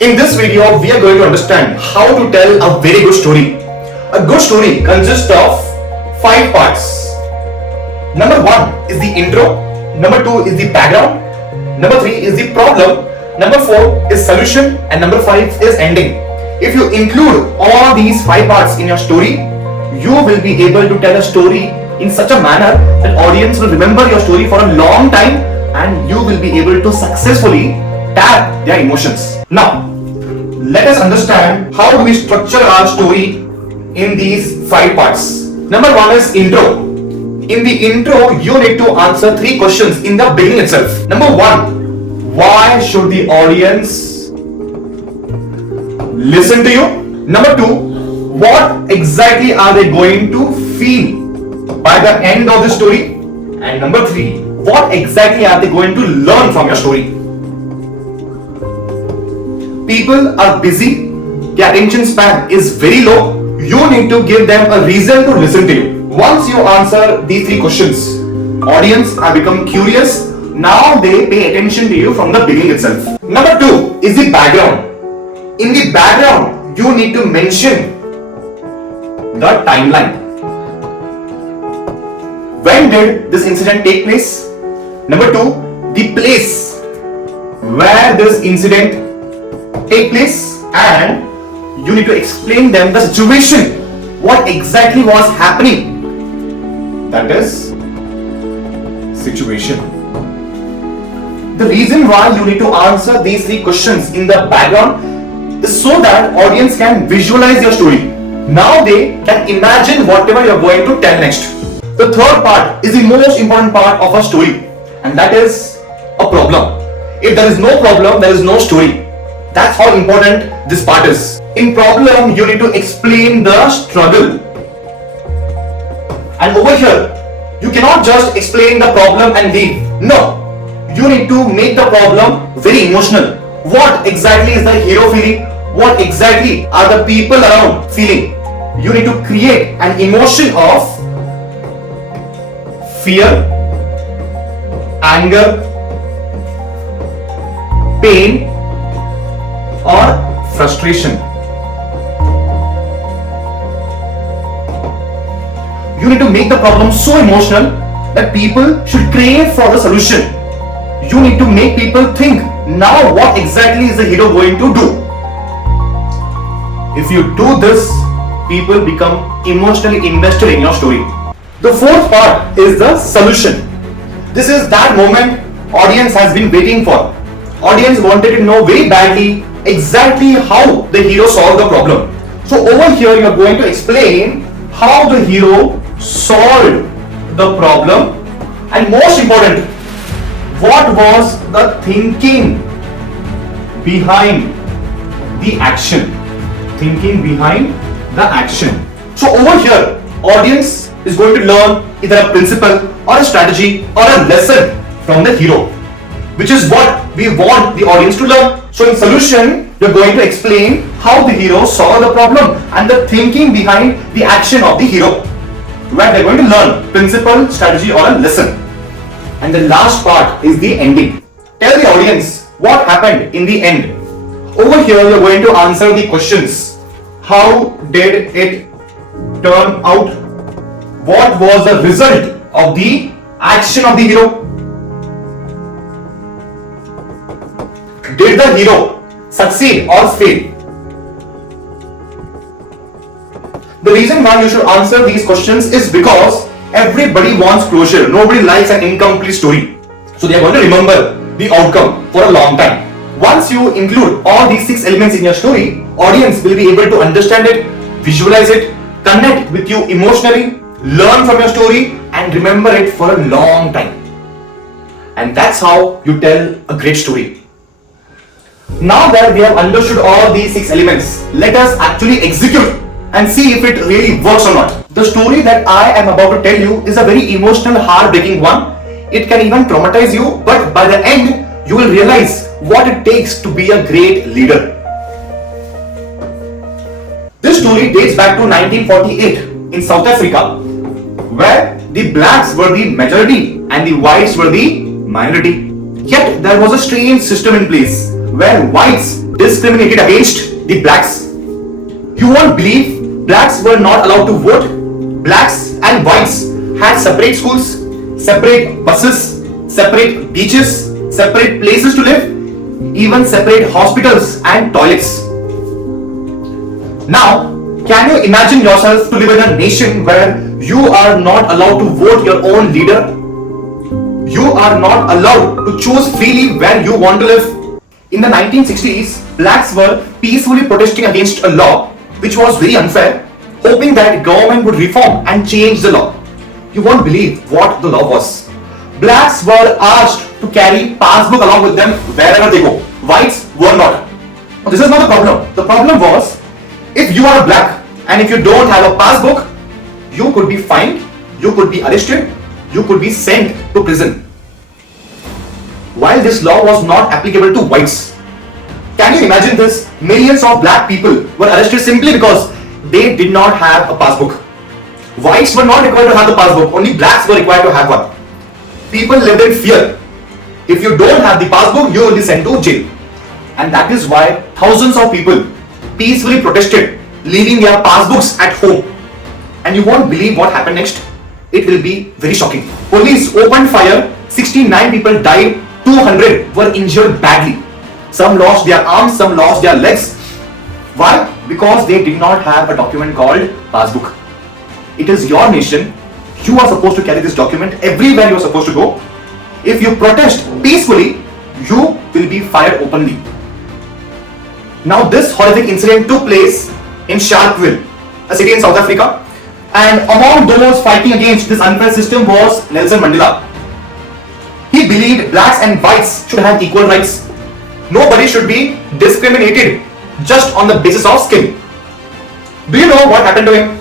In this video, we are going to understand how to tell a very good story. A good story consists of 5 parts. Number 1 is the intro. Number 2 is the background. Number 3 is the problem. Number 4 is solution. And number 5 is ending. If you include all these 5 parts in your story, you will be able to tell a story in such a manner that audience will remember your story for a long time and you will be able to successfully tap their emotions. Now, let us understand how do we structure our story in these 5 parts. Number 1 is intro. In the intro, you need to answer 3 questions in the beginning itself. Number 1, why should the audience listen to you? Number 2, what exactly are they going to feel by the end of the story? And number 3, what exactly are they going to learn from your story? People are busy, their attention span is very low. You need to give them a reason to listen to you. Once you answer these 3 questions, audience have become curious. Now they pay attention to you from the beginning itself. Number 2 is the background. In the background, you need to mention the timeline. When did this incident take place? Number 2, the place where this incident take place, and you need to explain them the situation, what exactly was happening. That is situation. The reason why you need to answer these 3 questions in the background is so that audience can visualize your story. Now they can imagine whatever you are going to tell next. The third part is the most important part of a story, and that is a problem. If there is no problem, there is no story. That's how important this part is. In problem, you need to explain the struggle. And over here, you cannot just explain the problem and leave. No, you need to make the problem very emotional. What exactly is the hero feeling? What exactly are the people around feeling? You need to create an emotion of fear, anger, pain, or frustration. You need to make the problem so emotional that people should crave for the solution. You need to make people think, now what exactly is the hero going to do? If you do this, people become emotionally invested in your story. The fourth part is the solution. This is that moment audience has been waiting for. Audience wanted to know very badly exactly how the hero solved the problem. So over here you are going to explain how the hero solved the problem, and most important, what was the thinking behind the action. Thinking behind the action. So over here, audience is going to learn either a principle or a strategy or a lesson from the hero, which is what we want the audience to learn. So in solution, you're going to explain how the hero solved the problem and the thinking behind the action of the hero, where they're going to learn principle, strategy, or a lesson. And the last part is the ending. Tell the audience what happened in the end. Over here, you're going to answer the questions. How did it turn out? What was the result of the action of the hero? Did the hero succeed or fail? The reason why you should answer these questions is because everybody wants closure. Nobody likes an incomplete story. So they are going to remember the outcome for a long time. Once you include all these 6 elements in your story, audience will be able to understand it, visualize it, connect with you emotionally, learn from your story, and remember it for a long time. And that's how you tell a great story. Now that we have understood all these 6 elements, let us actually execute and see if it really works or not. The story that I am about to tell you is a very emotional, heartbreaking one. It can even traumatize you, but by the end, you will realize what it takes to be a great leader. This story dates back to 1948 in South Africa, where the blacks were the majority and the whites were the minority. Yet there was a strange system in place where whites discriminated against the blacks. You won't believe blacks were not allowed to vote. Blacks and whites had separate schools, separate buses, separate beaches, separate places to live, even separate hospitals and toilets. Now, can you imagine yourself to live in a nation where you are not allowed to vote your own leader? You are not allowed to choose freely where you want to live. In the 1960s, blacks were peacefully protesting against a law which was very unfair, hoping that government would reform and change the law. You won't believe what the law was. Blacks were asked to carry passbook along with them wherever they go. Whites were not. Now, this is not the problem. The problem was, if you are a black and if you don't have a passbook, you could be fined, you could be arrested, you could be sent to prison. While this law was not applicable to whites. Can you imagine this? Millions of black people were arrested simply because they did not have a passbook. Whites were not required to have the passbook, only blacks were required to have one. People lived in fear. If you don't have the passbook, you will be sent to jail. And that is why thousands of people peacefully protested, leaving their passbooks at home. And you won't believe what happened next. It will be very shocking. Police opened fire, 69 people died, 200 were injured badly. Some lost their arms, some lost their legs. Why? Because they did not have a document called passbook. It is your nation. You are supposed to carry this document everywhere you are supposed to go. If you protest peacefully, you will be fired openly. Now this horrific incident took place in Sharpeville, a city in South Africa. And among those fighting against this unfair system was Nelson Mandela. He believed blacks and whites should have equal rights. Nobody should be discriminated just on the basis of skin. Do you know what happened to him?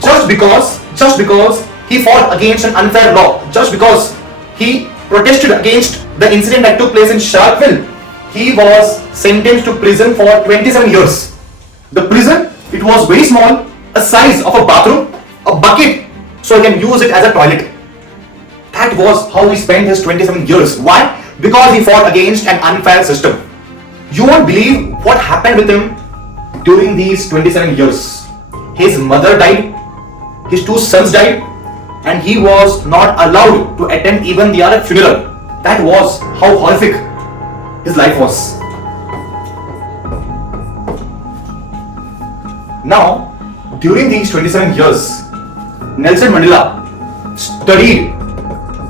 Just because he fought against an unfair law, just because he protested against the incident that took place in Sharpeville, he was sentenced to prison for 27 years. The prison, it was very small, a size of a bathroom, a bucket, so he can use it as a toilet. That was how he spent his 27 years. Why? Because he fought against an unfair system. You won't believe what happened with him during these 27 years. His mother died, his two sons died, and he was not allowed to attend even their funeral. That was how horrific his life was. Now, during these 27 years, Nelson Mandela studied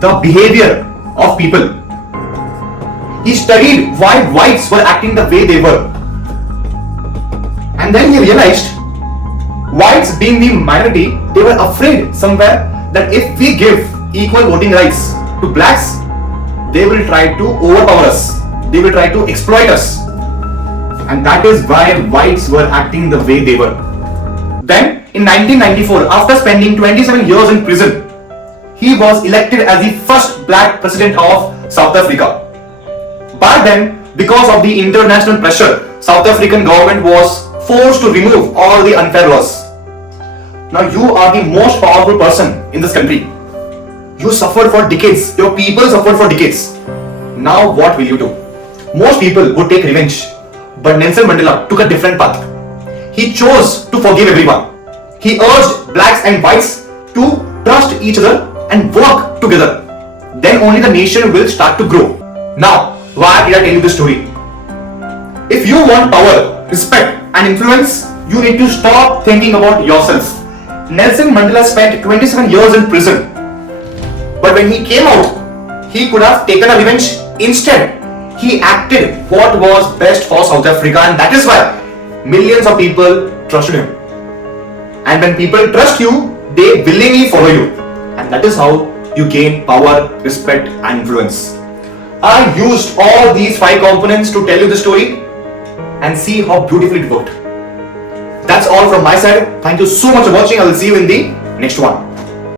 the behavior of people. He studied why whites were acting the way they were. And then he realized, whites being the minority, they were afraid somewhere that if we give equal voting rights to blacks, they will try to overpower us. They will try to exploit us. And that is why whites were acting the way they were. Then, in 1994, after spending 27 years in prison, he was elected as the first black president of South Africa. Back then, because of the international pressure, South African government was forced to remove all the unfair laws. Now you are the most powerful person in this country. You suffered for decades. Your people suffered for decades. Now what will you do? Most people would take revenge. But Nelson Mandela took a different path. He chose to forgive everyone. He urged blacks and whites to trust each other and work together. Then only the nation will start to grow. Now, why did I tell you this story? If you want power, respect and influence, you need to stop thinking about yourself. Nelson Mandela spent 27 years in prison. But when he came out, he could have taken a revenge. Instead, he acted what was best for South Africa, and that is why millions of people trusted him. And when people trust you, they willingly follow you. And that is how you gain power, respect and influence. I used all these 5 components to tell you the story, and see how beautifully it worked. That's all from my side. Thank you so much for watching. I will see you in the next one.